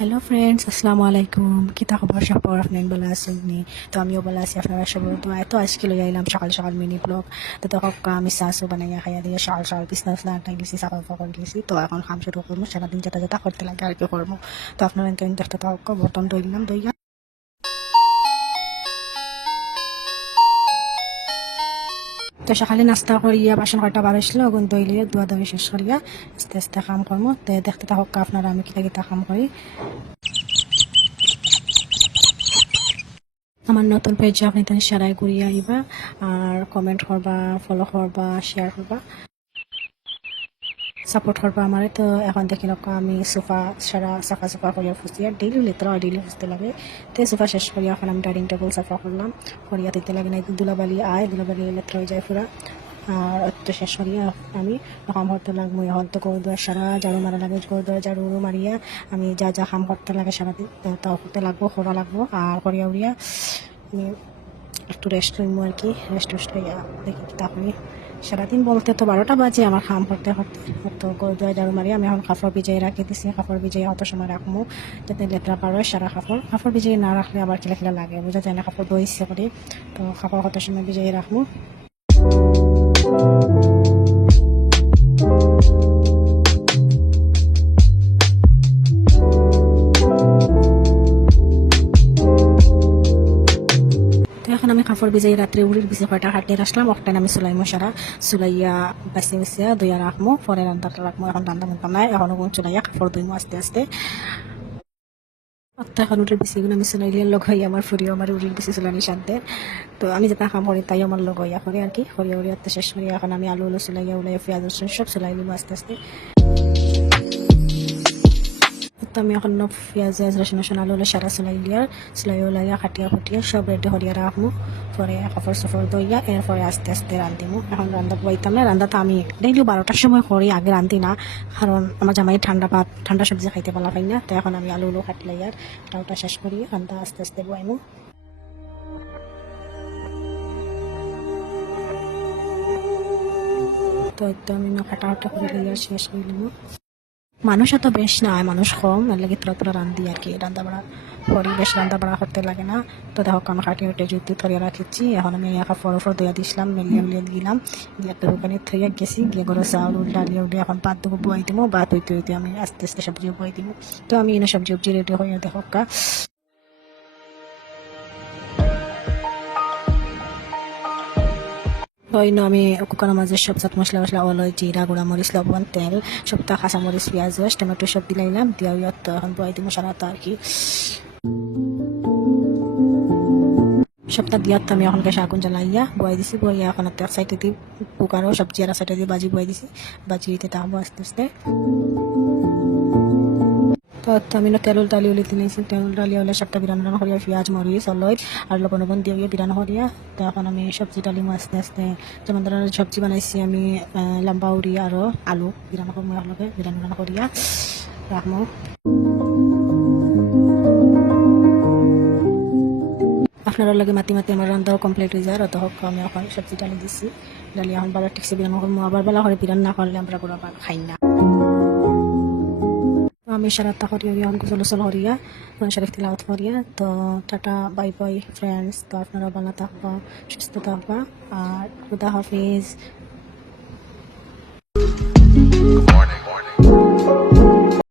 Hello friends, আসসালামু আলাইকুম। কিতা খবর সবার? আপনার ভালো আছেন নি? তো আমিও ভালো আছি, আপনারা সবার দোয়া। তো আজকে লই আইলাম সকাল সকাল মিনি ব্লগ। তো তখন আমি চাচু বানাইয়া খাইয়া দিয়ে সকাল সকাল বিছনা আটাই গেছি, চাকল ফাকল গেছি। তো এখন খাম শুরু করবো, সারাদিন যেটা যেটা করতে লাগে আর কি করবো। তো আপনারা কিন্তু একটা তখন বর্তন দইলাম দইয়া। তো সকালে নাস্তা করিয়া বাসন কটা বার হয়েছিল, ওগুন দইলিয়ে দোয়া দাবি শেষ করিয়া আস্তে আস্তে কাম করবো। তো দেখতে থাকুক আপনারা আমি কিতা কিতা কাম করি। আমার নতুন পেজে আপনি তাহলে শেয়ার করিয়া আইবা, আর কমেন্ট করবা, ফলো করবা, শেয়ার করবা, সাপোর্ট করবা আমারে। তো এখন দেখি লোক আমি সোফা সারা সাফা সাফা করিয়া ফুসি, আর ডেইলি লেতরা ডেইলি ফুসতে লাগে। তো সোফা শেষ করিয়া এখন আমি ডাইনিং টেবিল সাফা করলাম, করিয়া দিতে লাগে না দুলাবালি আয়, দুলাবালি লেতরা হয়ে যায় পুরা। আর তো শেষ করিয়া আমি কাম করতে লাগবো। এখন তো গরু দুয়ার সারা ঝাড়ু মারা লাগে, গরু দুয়ার ঝাড়ু মারিয়া আমি যা যা কাম করতে লাগে সারাদিন তাও করতে লাগবো, করা লাগবো। আর করিয়া উড়িয়া আমি একটু রেস্ট নিবো আর কি। রেস্ট লইয়া দেখি তারপরে সারাদিন বলতে তো 12টা বাজে আমার কাম করতে করতে। তো গরু ঝাড়ু মারি আমি এখন কাপড় ভিজিয়ে রাখি দিছি। কাপড় ভিজিয়ে অত সময় রাখবো যাতে লেতরা পারো সারা কাপড় ভিজিয়ে না রাখলে আবার খিলা খিলা লাগে, বুঝা যায় না। কাপড় ধুয়ে ইচ্ছে করি, তো কাপড় কত সময় ভিজিয়ে রাখবো। তো এখন আমি কাপড় ভিজাই রাত্রে উড়ির ভিজে কয়টা হাটিয়ে আসলাম। একটা আমি চুলাই মশারা চুলাইয়া বাঁচি বাঁচিয়া দইয়া রাখবো, পরে রান্নাটা রাখবো। এখন রান্না মুখা নাই, এখন চুলাইয়া কাপড় ধুইমো আস্তে আস্তে। এখন উড়ির বেশিগুলো আমি চুলাইলে লগ হই আমার ফুরিও আমার উড়ির বেশি চুলানি সাধ্যে। তো আমি যেটা কাম করি তাই আমার লগ হইয়া করে আর কি। হরিয়া উড়িয়া শেষ করি এখন আমি আলু চুলাইয়া উলাইয়া পেঁয়াজ রসুন সব চুলাই নিবো আস্তে আস্তে। তো আমি এখন পেঁয়াজ রসুন আলু সারা চুলাই উলাইয়া খাটিয়া খুটিয়া সব রেডি করিয়া রাখবো। পরে কাপড় সাপড় দইয়া এরপরে আস্তে আস্তে রান্ধিমু। এখন রান্না বইতাম না, রান্নাটা আমি ডেইলি 12টার সময় করি, আগে রান্ধি না। কারণ আমার জামাই ঠান্ডা সবজি খাইতে পালা পাই না। তো এখন আমি আলু কাটলাই আর ওটা শেষ করি রান্না আস্তে আস্তে বইমু। তো আমি কাটা করে লইয়া শেষ করলাম। মানুষ এত বেশ না, মানুষ কম, এর লাগে তোরা রান্ধি আর কি। রান্না বাড়া করি, বেশ রান্না বাড়া করতে লাগে না। তো দেখো আমি কাটিয়ে উঠে জুতি ধরিয়ে রাখিছি। এখন আমি কাপড় দইয়া দিছিলাম, মেলিয়ে দিলাম দিয়ে একটা দোকানে থইয়া গেছি, গিয়ে করে চাউল ডালিয়ে উঠে এখন ভাত দেবো বয়াই দিব। ভাত হইতে হইতে আমি আস্তে আস্তে সবজি বয়াই দিব। তো আমি এনে সবজি রেডি হইয়া দেখো হইনো আমি কুকারের মাঝে সব সাত মশলা অলয় জিরা গুঁড়া মরিচ লবণ তেল সবটা কাঁচা মরিচ পেঁয়াজ টমেটো সব দিলাইলাম দিয়া তো এখন বয়াই দিব সারাটা আর কি। সবটা দিয়ার তো আমি এখন গ্যাস আগুন জ্বালাইয়া বয়াই দিছি। বইয়া এখন এক সাইডে দিয়ে কুকারও সবজি আর সাইডে দিয়ে বাজি বয়াই দিছি। বাজি দিতে থাকবো আস্তে আস্তে। তো আমি তেল ডালি উলি দিয়েছি, তেল ডালি হলে সবটা বিরানো করিয়া পেঁয়াজ মরিচ অলয় আর লবণ দিয়ে বিরানো করিয়া। তো এখন আমি সবজি ডালি আস্তে আস্তে যেমন ধরনের সবজি বানাইছি আমি লম্বা উড়ি আরও আলু বিরানো করবো, লগে বিরানো করিয়া রাখবো। আপনারা লগে মাতি আমার রান্নাও কমপ্লিট হয়ে যায়। অত হোক আমি এখন সবজি ডালি দিছি, ডালি এখন বাবার ঠিকছে বিরানো করবো। আবার বেলা করে বিরান না করলে আমরা কোনো খাই না। আমি সারাটা করিয়া এখন গোসল করিয়া কোরআন শরীফ তিলাওয়াত করিয়া। তো টাটা বাই বাই ফ্রেন্ডস। তো আপনারা ভালো থাকবা, সুস্থ থাকবা, আর খুদা হাফিজ।